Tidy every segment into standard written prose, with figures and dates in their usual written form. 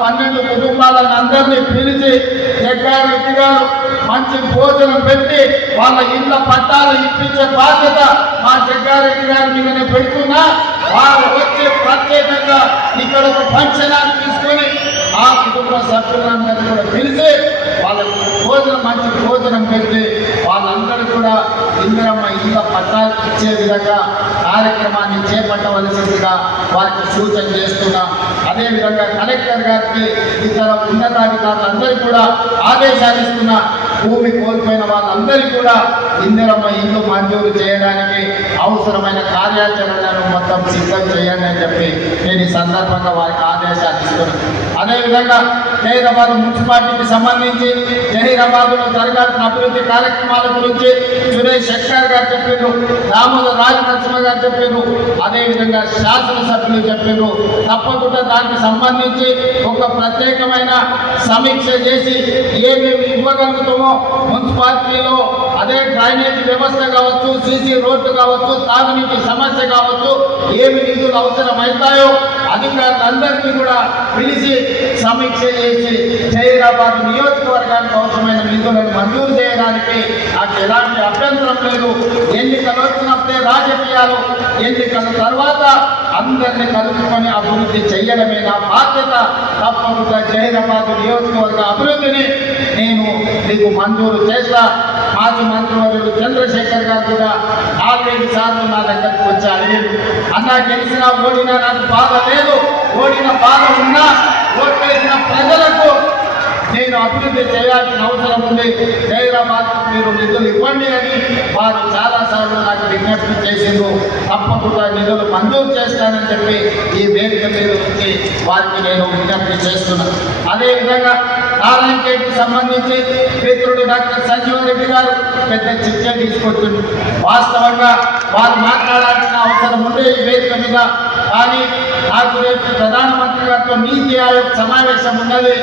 12 కుటుంబాలను అందరినీ పిలిచి జగ్గారెడ్డి గారు మంచి భోజనం పెట్టి వాళ్ళ ఇళ్ల పట్టాలు ఇప్పించే బాధ్యత మా జగ్గారెడ్డి గారి మీదనే పెడుతున్నా. వారు వచ్చి ప్రత్యేకంగా ఇక్కడ ఒక ఫంక్షన్ తీసుకొని ఆ కుటుంబ సభ్యులందరూ కూడా పిలిచి వాళ్ళకు మంచి భోజనం పెట్టి వాళ్ళందరూ కూడా ఇందిరమ్మ ఇళ్ళ పట్టాలు ఇచ్చే విధంగా కార్యక్రమాన్ని చేపట్టవలసిందిగా వారికి సూచన చేస్తున్నా. అదేవిధంగా కలెక్టర్ గారికి ఇతర ఉన్నతాధికారులందరికీ కూడా ఆదేశాలు ఇస్తున్నా. భూమి కోల్పోయిన వాళ్ళందరికీ కూడా ఇందిరమ్మ ఇల్లు మంజూరు చేయడానికి అవసరమైన కార్యాచరణను మొత్తం సిద్ధం చేయండి అని చెప్పి నేను ఈ సందర్భంగా వారికి ఆదేశాలు ఇస్తున్నాను. అదేవిధంగా జహీరాబాద్ మున్సిపాలిటీకి సంబంధించి జహీరాబాద్లో జరగాల్సిన అభివృద్ధి కార్యక్రమాల గురించి సురేష్ శెట్టర్ గారు చెప్పారు, దామోదర్ రాజనరసింహ గారు చెప్పారు, అదేవిధంగా శాసనసభ్యులు చెప్పారు. తప్పకుండా దానికి సంబంధించి ఒక ప్రత్యేకమైన సమీక్ష చేసి ఏమేమి ఇవ్వగలుగుతామో మున్సిపాలిటీలో అదే డ్రైనేజ్ వ్యవస్థ కావచ్చు, సీసీ రోడ్డు కావచ్చు, తాగునీటి సమస్య కావచ్చు, ఏమి నిధులు అవసరమవుతాయో అధికారులందరినీ కూడా పిలిచి సమీక్ష చేసి జహీరాబాద్ నియోజకవర్గానికి అవసరమైన నిధులను మంజూరు చేయడానికి నాకు ఎలాంటి అభ్యంతరం లేదు. ఎన్నికలు వచ్చినప్పుడే రాజకీయాలు, ఎన్నికల తర్వాత అందరినీ కలుపుకొని అభివృద్ధి చేయడమే నా బాధ్యత. తప్పకుండా జహీరాబాద్ నియోజకవర్గ అభివృద్ధిని నేను మీకు మంజూరు చేస్తా. మాజీ మంత్రివర్యులు చంద్రశేఖర్ గారు కూడా 4-5 సార్లు నా దగ్గరకు వచ్చి అడిగారు, అన్నా గెలిచినా ఓడినా నాకు బాధ లేదు, ఓడిన బాధ ఉన్నా ఓట్లేసిన ప్రజలకు నేను అభివృద్ధి చేయాల్సిన అవసరం ఉంది, జహీరాబాద్ మీరు నిధులు ఇవ్వండి అని వారు చాలాసార్లు నాకు విజ్ఞప్తి చేసిండ్రు. తప్పకుండా నిధులు మంజూరు చేస్తానని చెప్పి ఈ వేదిక మీద నుంచి వారికి నేను విజ్ఞప్తి చేస్తున్నాను. అదేవిధంగా నారాయణఖేడ్కి సంబంధించి మిత్రుడు డాక్టర్ సంజీవరెడ్డి గారు పెద్ద చర్చ తీసుకొచ్చింది. వాస్తవంగా వారు మాట్లాడాల్సిన అవసరం ఉండే ఈ వేదిక మీద, కానీ నాకు రేపు ప్రధానమంత్రి గారితో నీతి ఆయోగ్ సమావేశం ఉన్నది,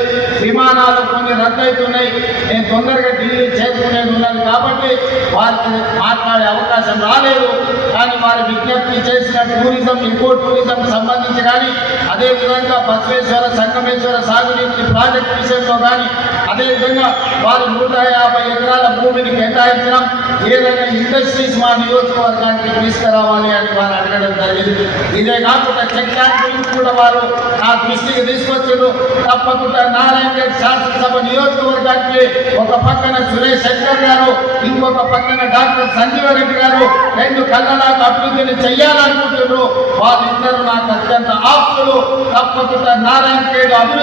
విమానాలు కొన్ని రద్దవుతున్నాయి, నేను తొందరగా ఢిల్లీ చేరుకునేది ఉన్నది కాబట్టి వారికి మాట్లాడే అవకాశం రాలేదు. కానీ వారు విజ్ఞప్తి చేసిన టూరిజం, ఎకో టూరిజం సంబంధించి కానీ, అదేవిధంగా బసవేశ్వర సంగమేశ్వర సాగునీటి ప్రాజెక్టు విషయంలో కానీ, అదేవిధంగా వారు 150 ఎకరాల భూమిని కేటాయించడం, ఏదైనా ఇండస్ట్రీస్ మా నియోజకవర్గానికి తీసుకురావాలి అని వారు అడగడం జరిగింది. ఇదే కాకుండా చెక్ డ్యామ్ గురించి కూడా వారు నా దృష్టికి తీసుకొచ్చారు. తప్పకుండా నారాయణఖేడ్ శాసనసభ నియోజకవర్గానికి ఒక పక్కన సురేష్ శెట్టర్ గారు, ఇంకొక పక్కన డాక్టర్ సంజీవరెడ్డి గారు 2 కళ్ళలాగా అభివృద్ధిని చెయ్యాలనుకుంటున్నారు. వాళ్ళిద్దరూ నాకు అత్యంత ఆప్తులు. తప్పకుండా నారాయణఖేడ్ అభివృద్ధి